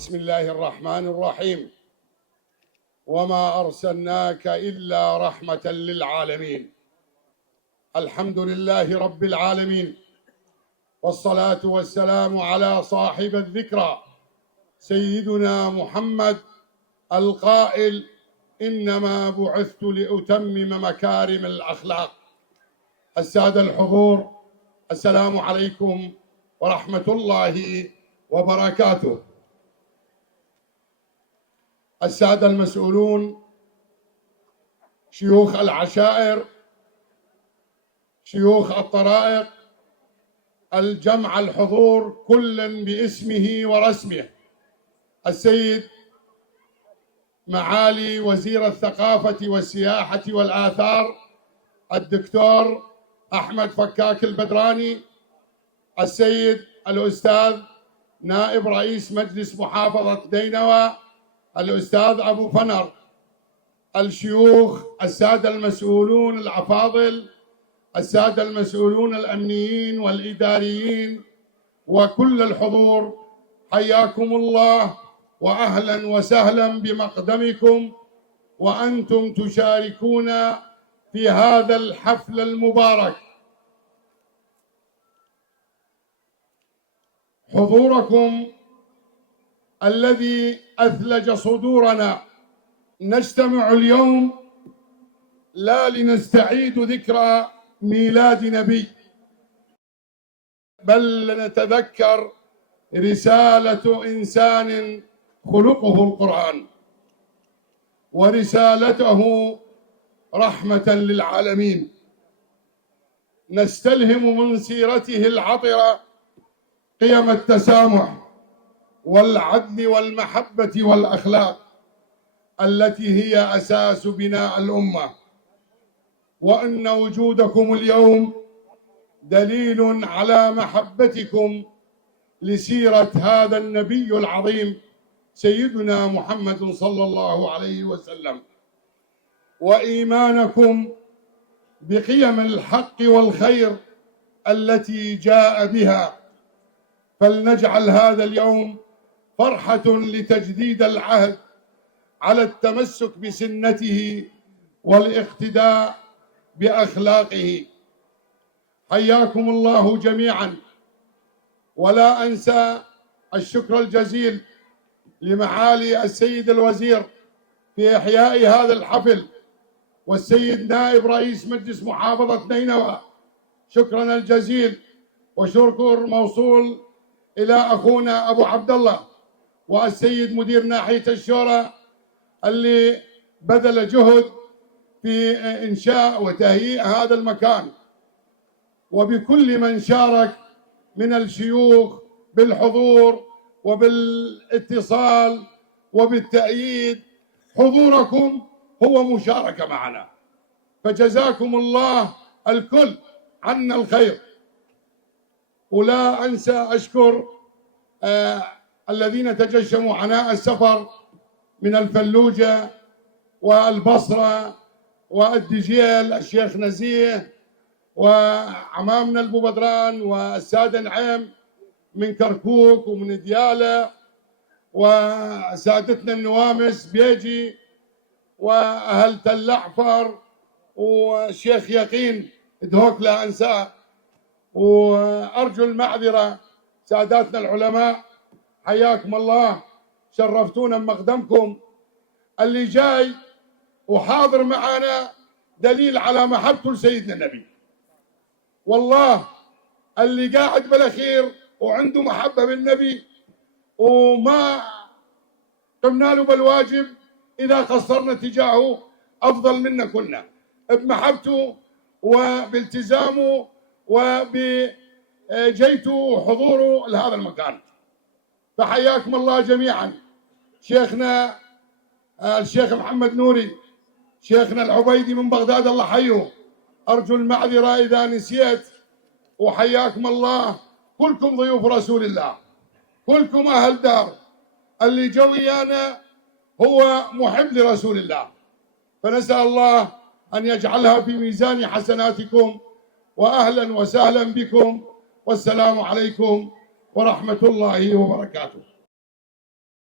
بسم الله الرحمن الرحيم. وما أرسلناك إلا رحمة للعالمين. الحمد لله رب العالمين، والصلاة والسلام على صاحب الذكرى سيدنا محمد القائل: إنما بعثت لأتمم مكارم الأخلاق. السادة الحضور، السلام عليكم ورحمة الله وبركاته. السادة المسؤولون، شيوخ العشائر، شيوخ الطرائق، الجمع الحضور كل باسمه ورسمه، السيد معالي وزير الثقافة والسياحة والآثار الدكتور أحمد فكاك البدراني، السيد الأستاذ نائب رئيس مجلس محافظة نينوى الأستاذ أبو فنر، الشيوخ، السادة المسؤولون الأفاضل، السادة المسؤولون الأمنيين والإداريين وكل الحضور، حياكم الله وأهلا وسهلا بمقدمكم وأنتم تشاركون في هذا الحفل المبارك. حضوركم الذي أثلج صدورنا. نجتمع اليوم لا لنستعيد ذكرى ميلاد نبي، بل لنتذكر رسالة إنسان خلقه القرآن، ورسالته رحمة للعالمين. نستلهم من سيرته العطرة قيم التسامح والعدل والمحبة والأخلاق التي هي أساس بناء الأمة، وأن وجودكم اليوم دليل على محبتكم لسيرة هذا النبي العظيم سيدنا محمد صلى الله عليه وسلم، وإيمانكم بقيم الحق والخير التي جاء بها. فلنجعل هذا اليوم فرحة لتجديد العهد على التمسك بسنته والاقتداء بأخلاقه. حياكم الله جميعا. ولا أنسى الشكر الجزيل لمعالي السيد الوزير في إحياء هذا الحفل، والسيد نائب رئيس مجلس محافظة نينوى، شكرا الجزيل، وشكر موصول إلى أخونا أبو عبد الله، والسيد مدير ناحية الشورى اللي بذل جهد في إنشاء وتهيئ هذا المكان، وبكل من شارك من الشيوخ بالحضور وبالاتصال وبالتأييد. حضوركم هو مشاركة معنا، فجزاكم الله الكل عنا الخير. ولا أنسى أشكر الذين تجشموا عناء السفر من الفلوجة والبصرة والدجيل، الشيخ نزيه وعمامنا البو بدران والسادة نعيم من كركوك ومن ديالة، وسادتنا النوامس بيجي وأهل تل أعفر والشيخ يقين دهوك لا أنساه. وأرجو المعذرة ساداتنا العلماء، حياكم الله، شرفتونا بمقدمكم. اللي جاي وحاضر معنا دليل على محبته لسيدنا النبي. والله اللي قاعد بالأخير وعنده محبة بالنبي وما قمنا له بالواجب إذا قصرنا تجاهه أفضل منا كلنا بمحبته وبالتزامه وبجيته وحضوره لهذا المكان. فحياكم الله جميعا. شيخنا الشيخ محمد نوري، شيخنا العبيدي من بغداد، الله حيه، أرجو المعذرة إذا نسيت. وحياكم الله كلكم ضيوف رسول الله، كلكم أهل دار. اللي جو ويانا هو محب لرسول الله، فنسأل الله أن يجعلها في ميزان حسناتكم. وأهلا وسهلا بكم، والسلام عليكم ورحمة الله وبركاته.